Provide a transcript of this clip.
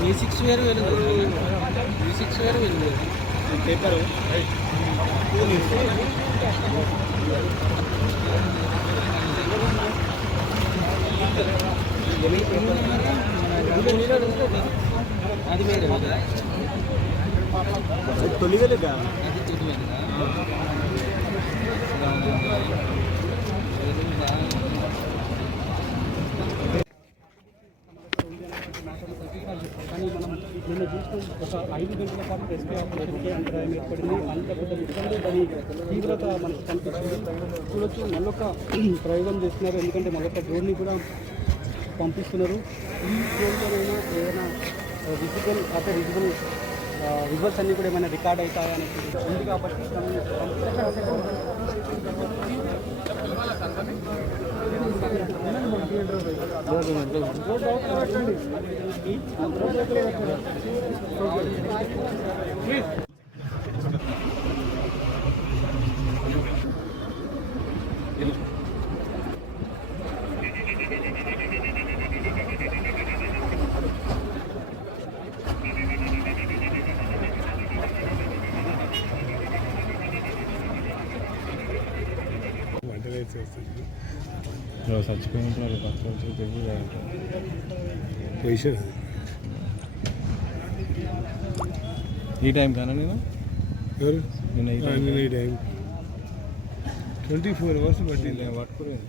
V6 వేరు V6 వేరు paper అది వేరే తొలివేలుగా అది తొలివేలుగా కానీ మనం నిన్న చూసిన ఒక 5 గంటల పాటు రెస్క్యూ ఆపరేషన్కి అంతరాయం ఏర్పడింది. అంత పెద్ద విషయంలో దాని తీవ్రత మనకు కనిపిస్తుంది. చూడొచ్చు మళ్ళొక ప్రయోగం చేస్తున్నారు, ఎందుకంటే మళ్ళొక డ్రోన్ని కూడా పంపిస్తున్నారు. ఈ డ్రోన్లోనైనా ఏదైనా విజువల్స్ అన్నీ కూడా ఏమైనా రికార్డ్ అవుతాయా అనేది ఉంది కాబట్టి చచ్చిపోయినప్పుడు ఈ టైం కానా నేను నిన్న ఈ టైం 24 hours పట్టింది పట్టుకోలేదు.